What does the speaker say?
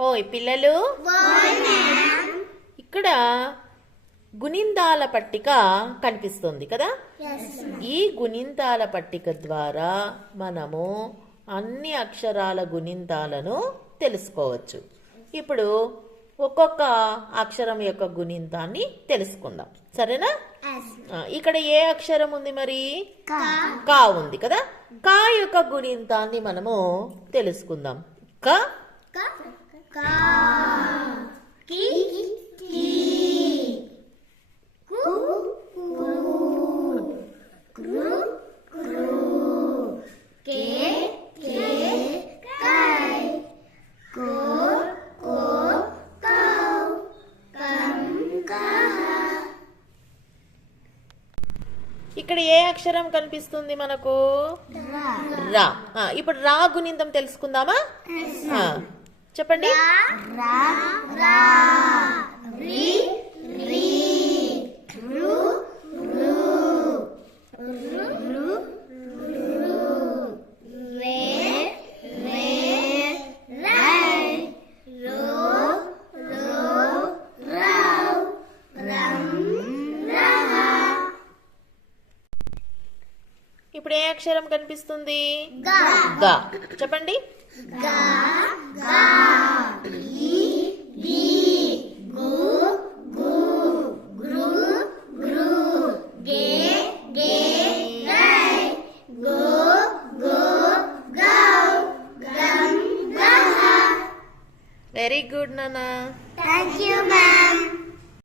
ఓయ్ పిల్లలు. ఇక్కడ గుణిందాల పట్టిక కనిపిస్తుంది కదా? ఈ గుణింతాల పట్టిక ద్వారా మనము అన్ని అక్షరాల గుణింతాలను తెలుసుకోవచ్చు. ఇప్పుడు ఒక్కొక్క అక్షరం యొక్క గుణింతాన్ని తెలుసుకుందాం. సరేనా? ఇక్కడ ఏ అక్షరం ఉంది మరి? కా. ఉంది కదా? కా యొక్క గుణింతాన్ని మనము తెలుసుకుందాం. క. ఇక్కడ ఏ అక్షరం కనిపిస్తుంది మనకు? రా. ఇప్పుడు రా గుణింతం తెలుసుకుందామా? చెప్పండి. ఇప్పుడు ఏ అక్షరం కనిపిస్తుంది? గా. చెప్పండి. వెరీ గుడ్ నాన్న Thank you, ma'am.